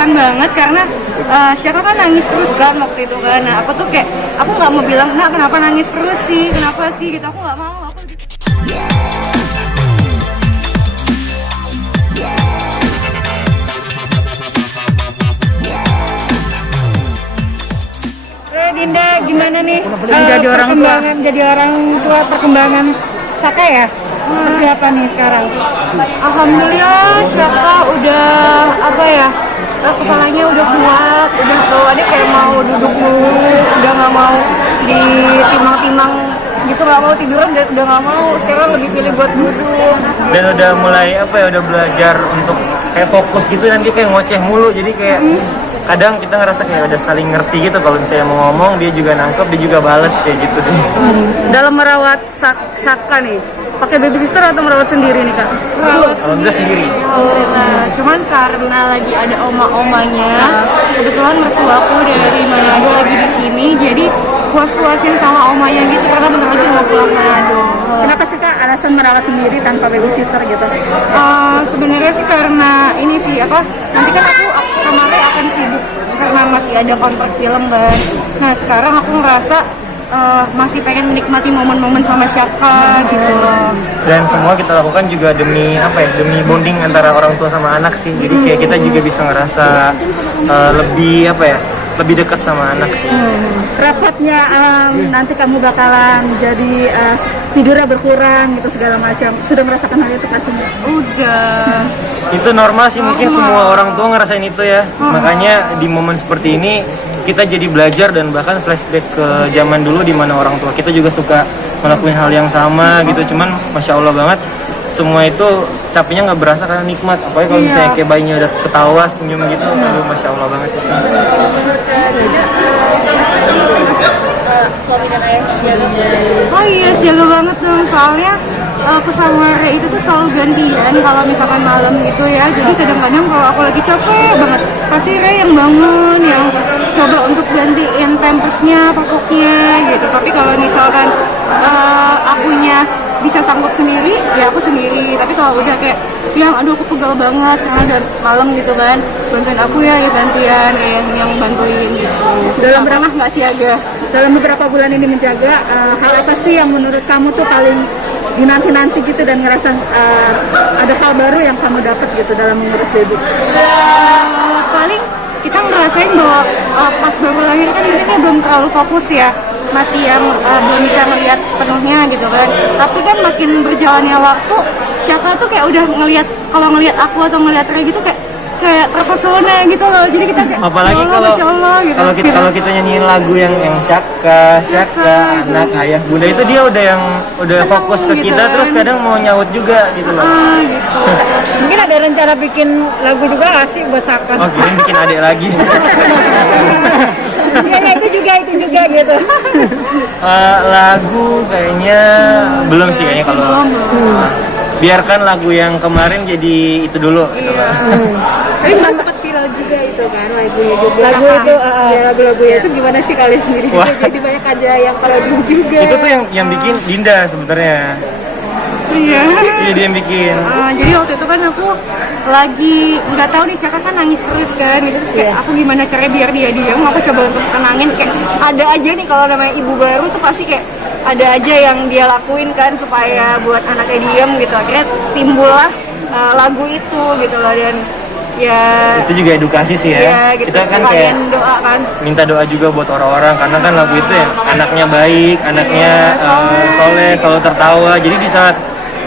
spontan banget karena Syaka kan nangis terus kan waktu itu kan. Nah aku tuh kayak aku nggak mau bilang nah kenapa nangis terus sih, kenapa sih gitu, aku nggak mau. Dinda, gimana nih jadi orang tua? Jadi orang tua, perkembangan Syaka ya? Seperti apa nih sekarang? Alhamdulillah Syaka udah apa ya? Kepalanya udah kuat, udah bawaannya kayak mau duduk dulu, udah nggak mau ditimang-timang gitu, nggak mau tiduran, udah nggak mau, sekarang lebih pilih buat duduk. Dan udah mulai apa ya, udah belajar untuk kayak fokus gitu, nanti kayak ngoceh mulu, jadi kayak kadang kita ngerasa kayak udah saling ngerti gitu, kalau misalnya mau ngomong dia juga nangkep, dia juga bales kayak gitu deh. Dalam merawat Syaka nih, pakai baby sister atau merawat sendiri nih Kak? Alhamdulillah sendiri. Nah, cuman karena lagi ada oma-omanya, kebetulan mertuaku dari Manado lagi di sini, jadi puas-puasin sama omanya gitu karena bentar lagi mau pulang Manado. Kenapa sih Kak alasan merawat sendiri tanpa baby sister gitu? Sebenarnya sih karena ini sih apa, nanti kan aku sama Ray akan sibuk karena masih ada kontrak film kan. Nah sekarang aku ngerasa masih pengen menikmati momen-momen sama Syaka gitu loh. Dan semua kita lakukan juga demi apa ya, demi bonding antara orang tua sama anak sih. Jadi kayak kita juga bisa ngerasa lebih apa ya, lebih dekat sama anak sih. Rapatnya nanti kamu bakalan jadi tidurnya berkurang gitu segala macam. Sudah merasakan hal itu pastinya? Udah. Itu normal sih, mungkin semua orang tua ngerasain itu ya. Makanya di momen seperti ini kita jadi belajar dan bahkan flashback ke zaman dulu di mana orang tua kita juga suka melakukan hal yang sama gitu. Cuman masya Allah banget, semua itu capeknya nggak berasa karena nikmat. Apalagi kalau misalnya kayak bayinya udah ketawa senyum gitu, aduh masya Allah banget. Suami dan ayah siaga. Oh iya, siaga banget dong, soalnya aku sama Ray itu tuh selalu gantian kalau misalkan malam gitu ya. Jadi kadang-kadang kalau aku lagi capek banget, pasti Ray yang bangun, yang coba untuk gantiin pampersnya, popoknya gitu. Tapi kalau misalkan akunya bisa sanggup sendiri, ya aku sendiri. Tapi kalau udah kayak yang aduh aku pegal banget karena udah malam gitu kan, bantuin aku ya gantian yang bantuin gitu. Dalam berapa nggak siaga? Dalam beberapa bulan ini menjaga, hal apa sih yang menurut kamu tuh paling dinanti-nanti gitu dan ngerasa ada hal baru yang kamu dapat gitu dalam mengurus baby? Paling kita ngerasain bahwa pas baru lahir kan kita belum terlalu fokus ya, masih yang belum bisa melihat sepenuhnya gitu kan. Tapi kan makin berjalannya waktu, Syaka tuh kayak udah kalau ngelihat aku atau ngelihat Ray gitu kayak terpesona gitu loh. Jadi kita kayak apalagi gitu. kalau kita nyanyiin lagu yang Syaka anak ayah bunda, itu dia udah Seneng fokus ke gitu kita kan. Terus kadang mau nyaut juga gitu loh. Gitu. Mungkin ada rencana bikin lagu juga nggak sih buat Syaka? Oh kirain bikin adik lagi. Iya itu juga gitu. Lagu kayaknya belum sih kayaknya kalau biarkan lagu yang kemarin jadi itu dulu gitu kan. Tapi sempat viral juga itu kan lagunya juga. Lagu itu Ya lagu-lagunya itu gimana sih kalian sendiri juga? Wah. Jadi banyak aja yang parodi juga. Itu tuh yang bikin Dinda sebenarnya. Iya. Iya dia yang bikin. Jadi waktu itu kan aku lagi nggak tahu nih, Syaka kan nangis terus kan gitu, terus kayak aku gimana caranya biar dia diam. Aku coba untuk tenangin, kayak ada aja nih kalau namanya ibu baru tuh pasti kayak ada aja yang dia lakuin kan supaya buat anaknya diam gitu. Akhirnya timbullah lagu itu gitu loh. Dan ya Itu juga edukasi sih ya. ya gitu, Kita kan sekalian kayak doa kan. minta doa juga buat orang-orang karena kan lagu itu ya anaknya baik, anaknya soleh, selalu tertawa. Jadi di saat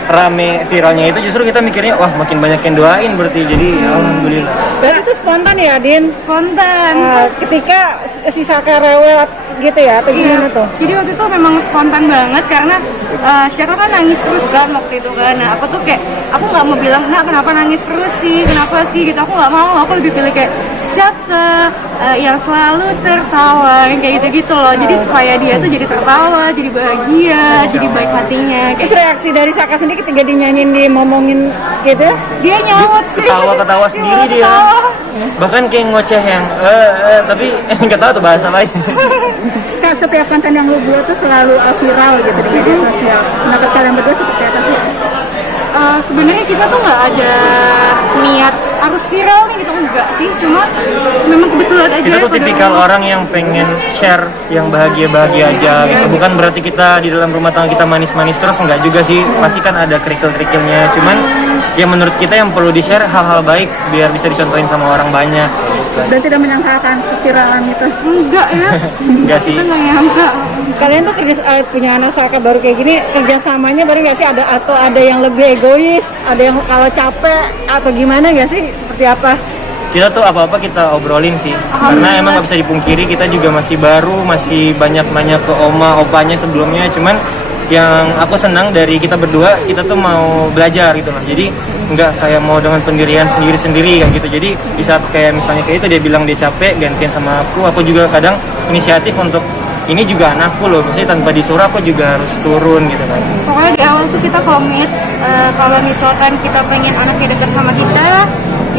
rame viralnya itu justru kita mikirnya wah makin banyak yang doain berarti, jadi alhamdulillah. Dan itu spontan ya, Din? Spontan. Ketika si Syaka rewel gitu ya, atau gimana tuh? Jadi waktu itu memang spontan banget karena Syaka kan nangis terus kan waktu itu kan. Nah aku tuh kayak aku nggak mau bilang nah kenapa nangis terus sih, kenapa sih gitu, aku nggak mau. Aku lebih pilih kayak Syaka yang selalu tertawa yang kayak gitu-gitu loh. Jadi supaya dia tuh jadi tertawa, jadi bahagia, jadi baik hatinya. Terus reaksi dari Syaka sendiri ketika dinyanyiin, dimomongin gitu? Dia nyaut sih. Ketawa-ketawa sendiri dia. Bahkan kayak ngoceh yang tapi nggak tahu tuh bahasa lain. Kak, setiap konten yang lu buat tuh selalu viral gitu di media sosial. Pendapat kalian berdua seperti apa sih? Sebenarnya kita tuh nggak ada niat harus viral nih gitu, enggak sih, cuma memang kebetulan aja. Kita tuh pada tipikal rumah. orang yang pengen share yang bahagia-bahagia aja gitu. Bukan berarti kita di dalam rumah tangga kita manis-manis terus, enggak juga sih. Pasti kan ada kerikil-kerikilnya. Cuman ya menurut kita yang perlu di-share hal-hal baik biar bisa dicontohin sama orang banyak. Dan tidak menyangkakan keviralan itu. Enggak ya. Enggak sih. Kita nggak nyangka. Kalian tuh punya anak Saka baru kayak gini, kerjasamanya baru nggak sih, atau ada yang lebih egois, ada yang kalau capek atau gimana nggak sih, seperti apa? Kita tuh apa-apa kita obrolin sih. Karena emang nggak bisa dipungkiri kita juga masih baru, masih banyak-banyak ke oma, opanya sebelumnya. Cuman yang aku senang dari kita berdua, kita tuh mau belajar gitu loh. Jadi nggak kayak mau dengan pendirian sendiri-sendiri kayak gitu. Jadi di saat kayak misalnya kayak itu dia bilang dia capek, gantian sama aku juga kadang inisiatif untuk ini juga anakku loh, maksudnya tanpa disuruh aku juga harus turun gitu kan. Pokoknya di awal tuh kita komit, kalau misalkan kita pengen anaknya dekat sama kita,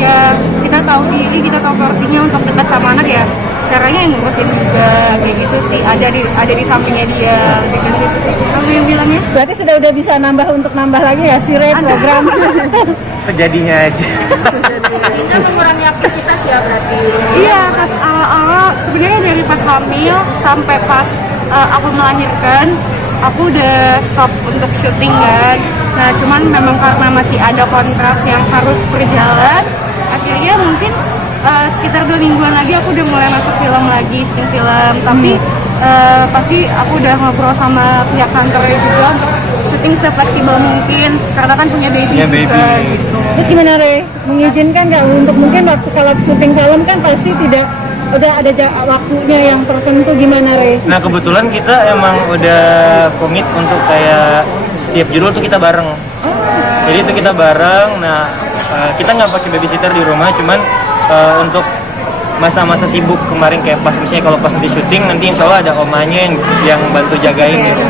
ya kita tahu diri, kita tahu porsinya untuk dekat sama anak ya. Caranya yang ngurusin juga kayak gitu sih, ada di sampingnya dia, gitu sih. Kamu yang bilangnya? Berarti udah bisa untuk nambah lagi ya si Re program. Sejadinya aja. Kita mengurangi aktivitas ya berarti. Iya, pas awal-awal sebenarnya dari pas hamil sampai pas aku melahirkan, aku udah stop untuk syuting kan. Nah, cuman memang karena masih ada kontrak yang harus berjalan, akhirnya mungkin sekitar 2 mingguan lagi aku udah mulai masuk film lagi, syuting film. Tapi pasti aku udah ngobrol sama pihak kantornya juga untuk syuting sefleksibel mungkin, karena kan punya baby Punya juga baby. gitu. Terus gimana Re? Mengizinkan nggak untuk mungkin waktu kalau syuting film kan pasti tidak udah ada waktunya yang tertentu, gimana Re? Nah kebetulan kita emang udah komit untuk kayak setiap judul tuh kita bareng. Jadi itu kita bareng. Nah kita nggak pakai babysitter di rumah, cuman untuk masa-masa sibuk kemarin kayak pas misalnya kalau pas nanti syuting nanti insya Allah ada omanya yang bantu jagain gitu.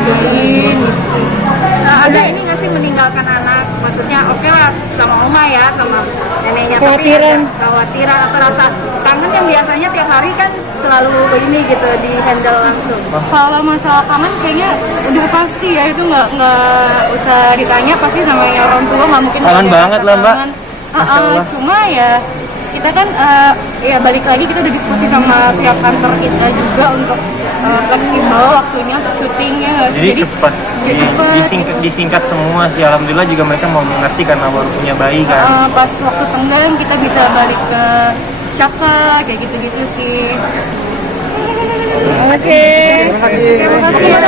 Nah, ada ini nggak sih meninggalkan anak? Maksudnya oke lah sama oma ya, sama neneknya. Khawatiran. Tapi ada khawatiran atau rasa kangen yang biasanya tiap hari kan selalu ini gitu di handle langsung. Kalau masalah kangen kayaknya udah pasti ya, itu nggak usah ditanya, pasti namanya orang tua nggak mungkin Kangen nggak ada banget rasa lah, Mbak. kangen. Masya Allah. Cuma ya kita kan ya balik lagi kita udah diskusi sama pihak kantor kita juga untuk fleksibel waktunya untuk syutingnya. Jadi cepat, cepat. disingkat semua sih. Alhamdulillah juga mereka mau mengerti karena baru punya bayi kan. Pas waktu senggang kita bisa balik ke Syaka kayak gitu-gitu sih. Oke. Terima kasih ya.